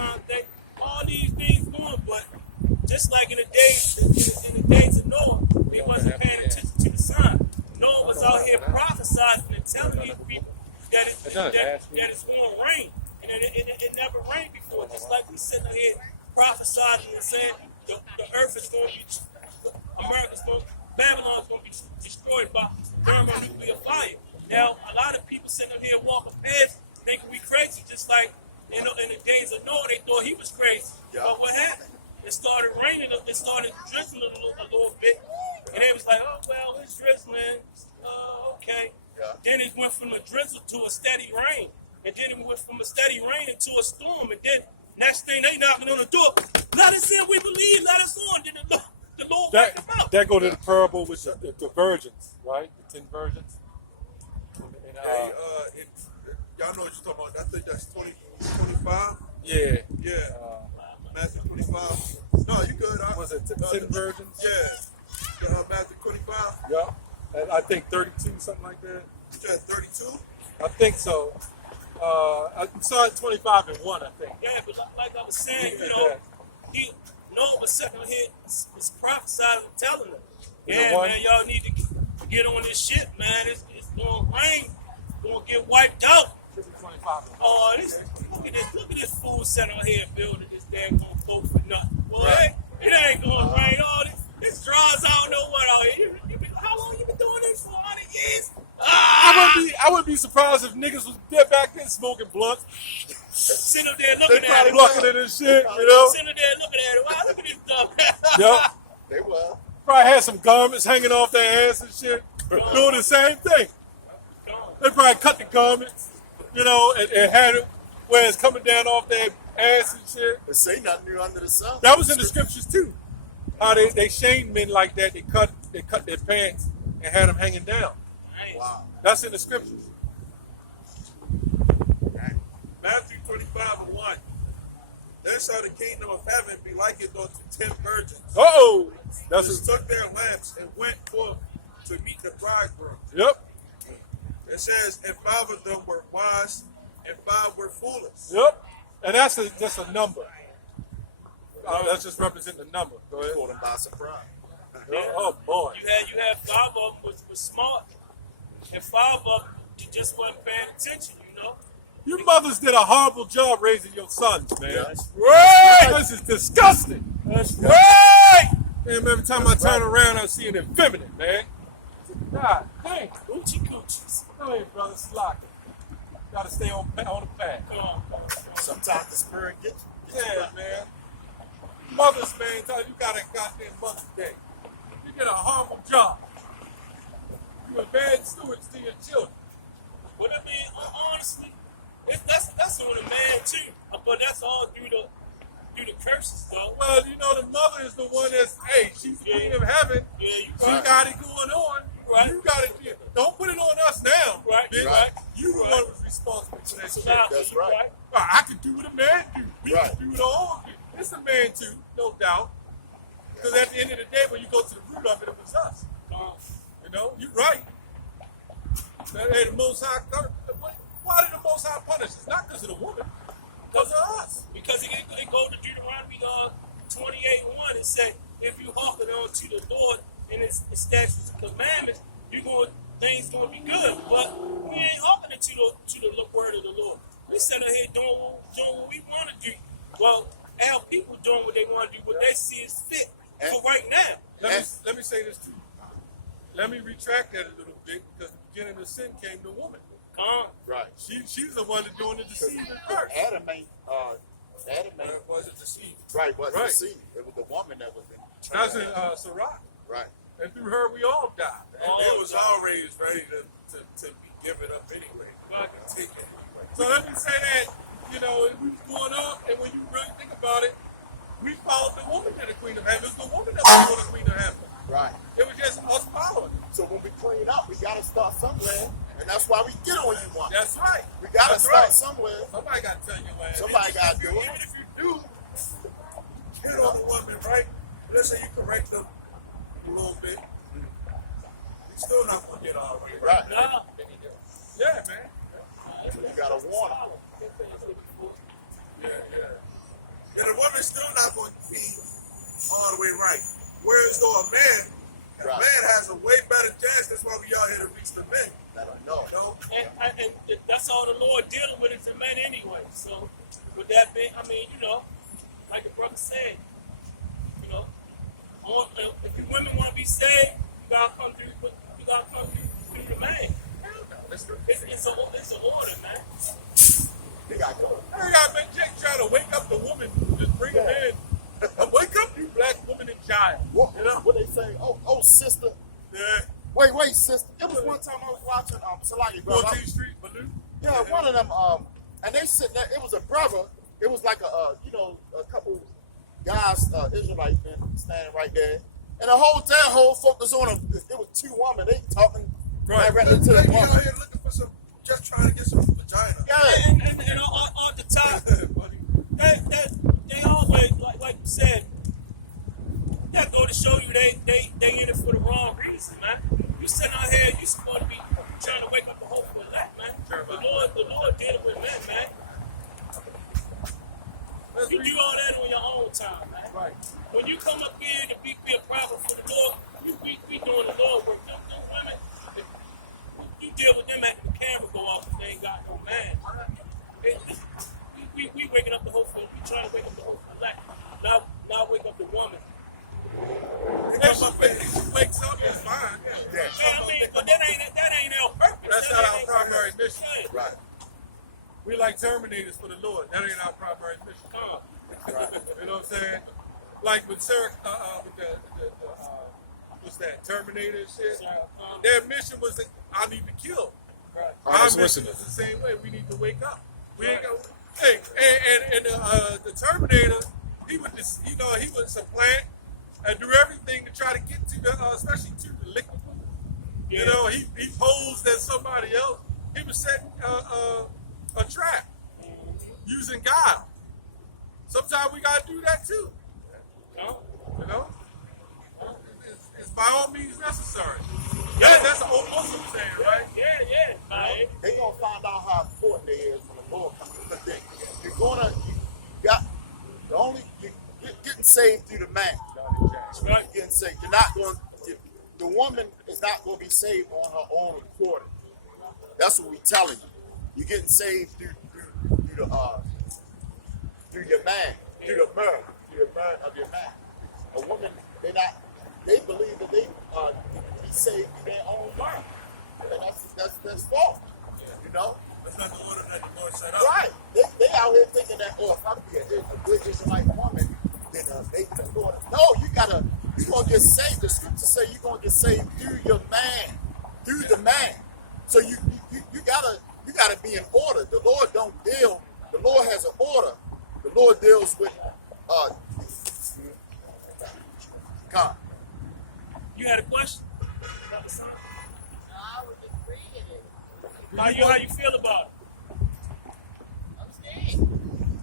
Valentine's Day, all these things going, but just like in the days of Noah, they wasn't paying attention to the sign. Noah was out here prophesying and telling these people that it's going to rain. And it never rained before, just like we sitting here prophesying and saying the earth is going to be, Babylon's going to be destroyed by thermonuclear fire. Now, a lot of people sitting up here walking past thinking we crazy, just like, in the days of Noah, they thought he was crazy. Yeah. But what happened? It started raining, it started drizzling a little bit, and they was like, oh, well, it's drizzling, okay. Yeah. Then it went from a drizzle to a steady rain, and then it went from a steady rain into a storm, and then next thing they knocking on the door, let us in, we believe, let us on. Then the Lord wiped them out. That go to the parable with the virgins, right? The 10 virgins. Y'all know what you're talking about. I think that's 25. Yeah. Yeah. Matthew 25. No, you good. Was it 10 virgins? Yeah. Matthew 25. Yeah. And I think 32, something like that. You said 32? I think so. I saw it 25 and 1, I think. Yeah, but like I was saying, Noah was sitting here, was prophesying and telling them, man, y'all need to get on this shit, man. It's going to rain. It's going to get wiped out. Oh, look at this fool sitting on here building this damn boat for nothing. Boy, right. It ain't going to rain. All this draws, I don't know what out here. How long you been doing this for? 100 years? I wouldn't be surprised if niggas was there back then smoking blunts. Sitting up there looking at it. Plucking it and shit, you know? Sitting up there looking at it. Wow, look at this stuff. Yep. They will. Probably had some garments hanging off their ass and shit. Doing the same thing. They probably cut the garments, you know, and had it where it's coming down off their ass and shit. They say nothing new under the sun. That was in the scriptures too. How they shamed men like that. They cut their pants and had them hanging down. Wow. That's in the scriptures. Matthew 25:1. Then shall the kingdom of heaven be likened unto 10 virgins. Oh, Which took their lamps and went forth to meet the bridegroom. Yep. It says, and 5 of them were wise, and 5 were foolish. Yep. And that's just a number. That's just representing the number. Go ahead. Caught them by surprise. Oh boy. You had 5 of them was smart, and 5 of them just wasn't paying attention, you know. You mothers did a horrible job raising your sons, man. Yeah. Right. This is disgusting. That's right. Damn, every time I turn around, I see an effeminate, man. God dang. Coochie coochies. Go ahead, brother. Slock it. Gotta stay on the path. Come on. Sometimes the spirit gets you. Yeah, man. Mothers, man, you got a goddamn Mother's Day. You did a horrible job. You're a bad steward to your children. But I mean, honestly, that's on the man too. But that's all due to curses, though. Well, you know, the mother is the one that's, hey, she's the queen of heaven. Yeah, she got it going on. Right. You got it. Don't put it on us now. Right. Bitch. Right. You the one who's responsible for that shit. That's right. I can do what a man do. We Right. can do it all. It's a man too, no doubt. Because at the end of the day, when you go to the root of it, it was us. You know, you're right. Hey, the Most High, why did the Most High punish us? Not because of the woman, because of us. Because it goes to Deuteronomy 28:1 and say, if you hearken unto the Lord and his statutes and commandments, things gonna be good. But we ain't hearkening to the word of the Lord. We sitting here doing what we want to do. Well, our people doing what they want to do, what they see is fit for right now. Let me say this too. Let me retract that a little bit, because the beginning of sin came to woman. Right. She's the one that's doing the deceiving first. Adam wasn't deceived. Right, wasn't deceived. It was the woman that was in. That's in Sirach. Right. And through her, we all died. It was already ready to be given up anyway. So let me say that, you know, we was going up, and when you really think about it, we followed the woman to the queen of heaven. It was the woman that was the queen of heaven. Right. It was just us following. So when we clean up, we got to start somewhere, and that's why we get on you one. That's right. We got to start somewhere. Somebody got to tell you, man. Somebody got to do it. Even if you do, Get on the woman, right? Let's say you correct them a little bit. You're still not going to get all right. Right. Nah. Yeah, man. So you got to warn them. Yeah. way right. Whereas though a man has a way better chance. That's why we out here to reach the men. No. You know? And that's all the Lord dealing with is the men anyway. So with that being, I mean, you know, like the brother said, you know, if you women want to be saved, you gotta come through the man. It's an order, man. They got to go. I got been Jake trying to wake up the woman, just bring them in. Wake up, you black woman and child. What, You know? what they say? Oh, sister. Yeah. Wait, sister. It was one time I was watching Salaki, brother. 14th Street, Baloo. Yeah, one of them. And they sitting there. It was a brother. It was like a couple guys, Israelites, standing right there. And the whole focus on them. It was two women. They talking directly to the They woman. out here looking for some, just trying to get some vagina. Yeah. And on the top, they always like you said. That go to show you they in it for the wrong reason, man. You sitting out here, you supposed to be trying to wake up the hope for that, man. The Lord dealing with men, man. You do all that on your own time, man. Right. When you come up here to be a problem for the Lord, we doing the Lord work. Those women, you deal with them after the camera go off if they ain't got no man. We waking up the hope for, we trying to wake up the hope for that. Not wake up the woman. If she wakes up, it's fine. Yeah. I mean, but that ain't our purpose. That's That not ain't our primary mission. Yeah. Right. We like Terminators for the Lord. That ain't our primary mission. You know what I'm saying? Like with Sarah, with the what's that? Terminator shit. Their mission was that I need to kill. Our mission is the same way. We need to wake up. We ain't got. Hey, and the Terminator, he would just, he would supplant and do everything to try to get to the, especially to the liquid. You know, he posed as somebody else. He was setting a trap using guile. Sometimes we gotta do that too. You know, it's by all means necessary. Yeah, that's the old Muslim saying, right? Yeah. Man. They gonna find out how important they is when the Lord comes. Because you're getting saved through the man. That's right. You're getting saved. You're not going. The woman is not going to be saved on her own accord. That's what we telling you. You're getting saved through your man, through the birth of your man. A woman, they believe that they be saved through their own birth. And that's false. You know? That's not the order that the Lord set up. Right. They out here thinking that, if I'm a good Israelite woman, then they can afford it. No, you're going to get saved. The scriptures say you're going to get saved through your man, through the man. So you gotta be in order. The Lord has an order. The Lord deals with God. You had a question? I was just reading it. How you feel about I'm scared.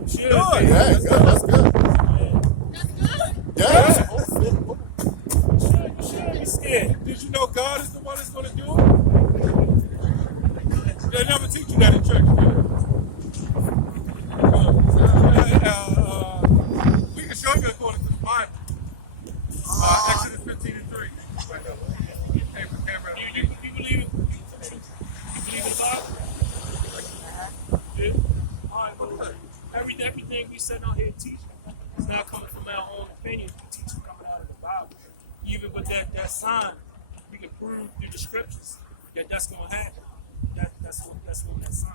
it? Sure. Good. Yeah, that's good. That's good. Yeah. You should be scared. Did you know God is the one that's going to do it? They never teach you that in church. We can show you according to the Bible. Exodus 15:3. Hey, camera. You believe it? You believe in the Bible? Yeah. All right, but everything we sit out here teaching is not coming from our own opinion. We teach it coming out of the Bible. Even with that sign, we can prove through the scriptures that that's going to happen. That's what that sign.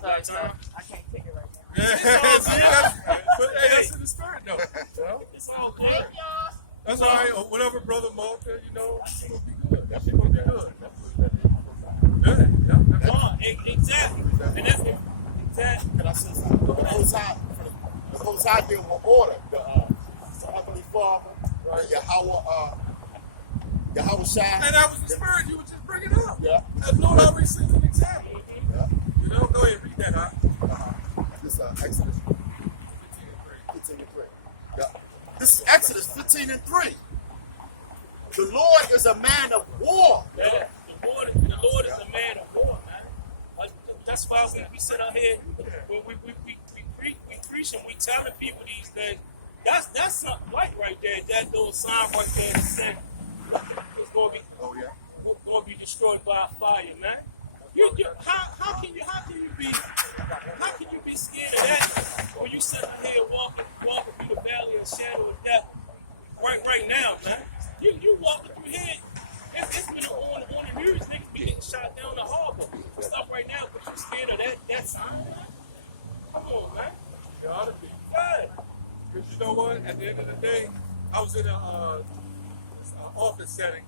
Sorry, sir. I can't take it right now. Yeah, but hey, that's in the spirit, though. You know? It's all good. Thank y'all. That's all right. Or whatever, Brother Malta, that's going to be good. That's going to be good. Yeah. Exactly. And that's exactly. Can I say something? The Most High deal with order. The Heavenly Father, Yahweh Shai. And that was the spirit you were just bringing up. Yeah. The Lord always sent an example. Yeah. You know, go ahead, read that out. This Exodus 15:3. Yeah. This is Exodus 15:3. The Lord is a man of war. Yeah. The Lord is a man of war, man. That's why we sit out here, we preach and we telling people these days, That's something right there. That little sign right there that said it's gonna be destroyed by a fire, man. How can you be scared of that when you sitting here walking through the valley of shadow of death right now, man? You walking through here. It's been on the news, niggas be getting shot down the harbor and stuff right now, but you scared of that sign? Come on, man. You ought to be. Good. Because you know what? At the end of the day, I was in an office setting,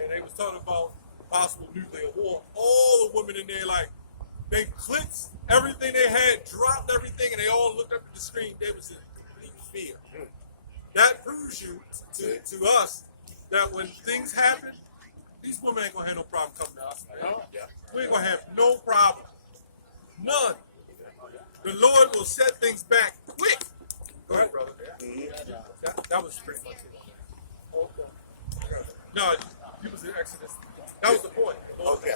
and they was talking about possible nuclear war. All the women in there, like, they clicked everything they had, dropped everything, and they all looked up at the screen. They was in complete fear. That proves you to us that when things happen, these women ain't gonna have no problem coming to us. Man. We ain't gonna have no problem. None. The Lord will set things back quick. Go ahead, brother. That was pretty much it. No, he was in Exodus. That was the point. Okay.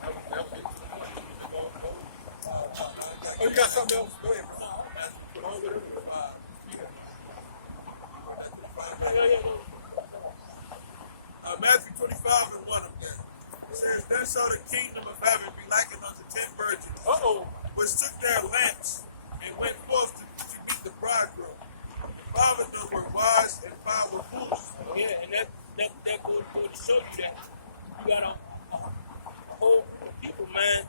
That was it. Oh, you got something else? Go ahead. Go on with it. Matthew 25 and 1 of them. It says, then shall the kingdom of heaven be likened unto 10 virgins, which took their lamps and went forth to meet the bridegroom. 5 of them were wise and 5 were foolish. Yeah, and that goes to show you that you got a whole group of people, man,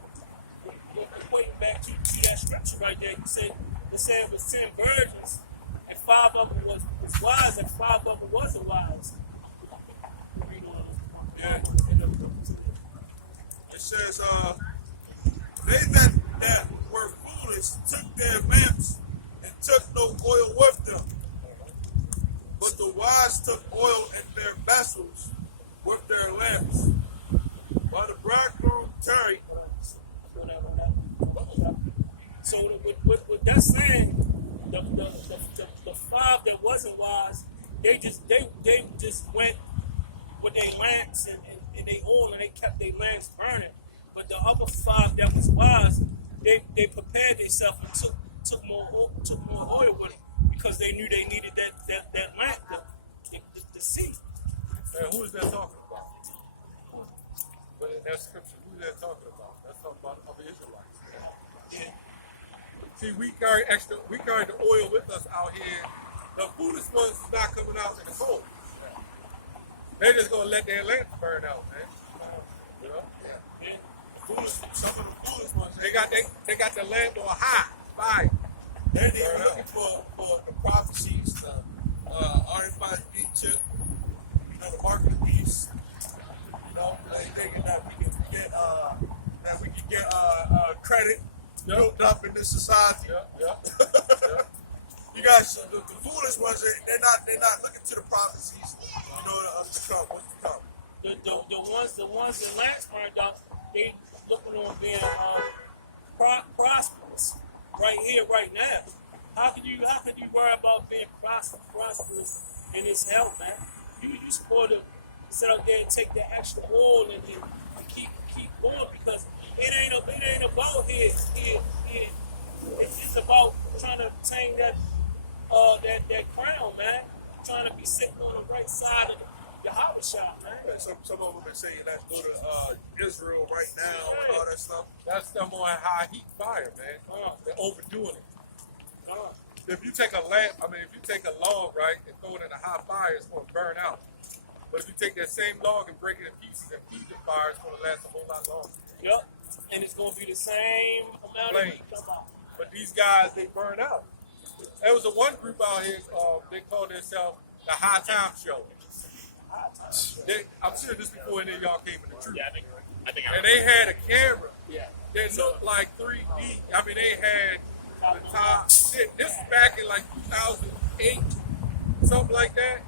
equating back to that scripture right there. It said it was 10 virgins, and 5 of them was wise, and 5 of them wasn't wise. Yeah. It says, they that were foolish took their lamps and took no oil with them. But the wise took oil in their vessels with their lamps. While the bridegroom tarried. So with that saying, the 5 that wasn't wise, they just went with their lamps and they oil, and they kept their lamps burning. But the other 5 that was wise, they prepared themselves and took more oil with it, because they knew they needed that lamp to see. And who is that talking about? But in that scripture, who is that talking about? That's talking about other Israelites. Yeah. See, we carry the oil with us out here. The foolish ones is not coming out in the cold. They're just gonna let their lamps burn out, man. You know? Some of the foolish ones, They got the lamp on high, fire. they're looking for the prophecies, the RFID chip, the mark of the beast. They thinking that we can get credit built up in this society. Yeah. You guys, the foolish ones, they're not looking to the prophecies, to come. What's to come? The ones that last burned up, they looking on being prosperous right here, right now. How can you worry about being prosperous in this health, man? You supposed to sit out there and take that extra oil and keep going, because it ain't about here. It's about trying to obtain that crown, man. Trying to be sitting on the right side of the house shop, man. Some of them been saying, let's go to Israel right now and all that stuff. That's them on high heat fire, man. They're overdoing it. If you take a log, right, and throw it in a high fire, it's going to burn out. But if you take that same log and break it in pieces and feed the fire, it's going to last a whole lot longer. Yep. And it's going to be the same amount of heat come out. But these guys, they burn out. There was one group out here, they called themselves the High Time Show. I'm sure this before any of y'all came in the truth. Yeah, I think And they had a camera. Yeah. They looked like 3D. I mean, they had the top shit. This is back in like 2008, something like that.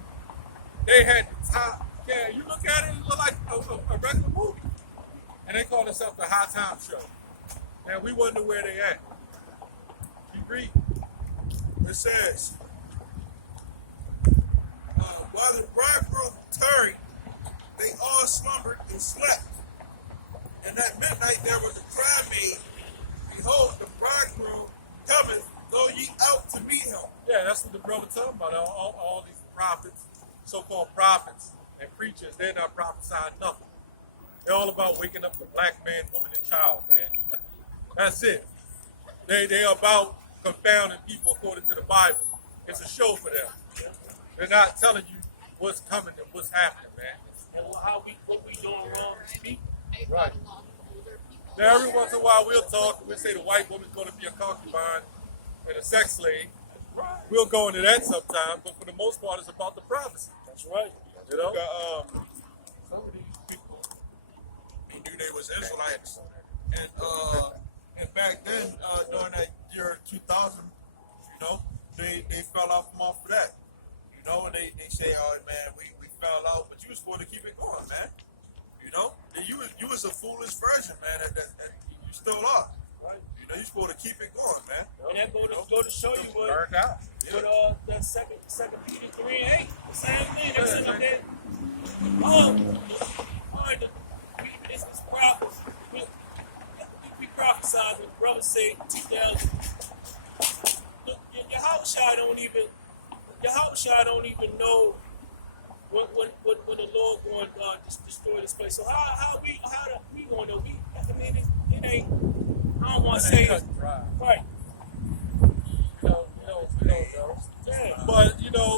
They had the top. Yeah, you look at it, it look like a regular movie. And they call themselves the High Time Show. And we wonder where they at. You read. It says, while the bridegroom tarried, they all slumbered and slept. And at midnight there was a cry made, behold, the bridegroom cometh, go ye out to meet him. Yeah, that's what the brother talking about. All these prophets, so-called prophets and preachers, they're not prophesying nothing. They're all about waking up the black man, woman, and child, man. That's it. They are about confounding people according to the Bible. It's a show for them. They're not telling you what's coming and what's happening, man. And what we doing wrong to people. Right. Now, every once in a while, we'll talk. We'll say the white woman's going to be a concubine and a sex slave. We'll go into that sometime, but for the most part, it's about the prophecy. That's right. You know? Some of these people, he knew they was Israelites, and back then, during that year 2000, you know, they fell off of that, you know, and they say, oh man, we fell off, but you was supposed to keep it going, man, you know, and you was a foolish virgin, man, and you still are, Right. you know, you supposed to keep it going, man. And that go to show you what. Burned out. That second Peter 3:8, the same thing. They're sitting up there. Oh, it's prophets. We prophesied when brothers say 2000. Look, your house child don't even know when the Lord going to destroy this place. So how we going to know? I mean, it ain't. I don't want to say it. Right. We don't know. Yeah. But, you know,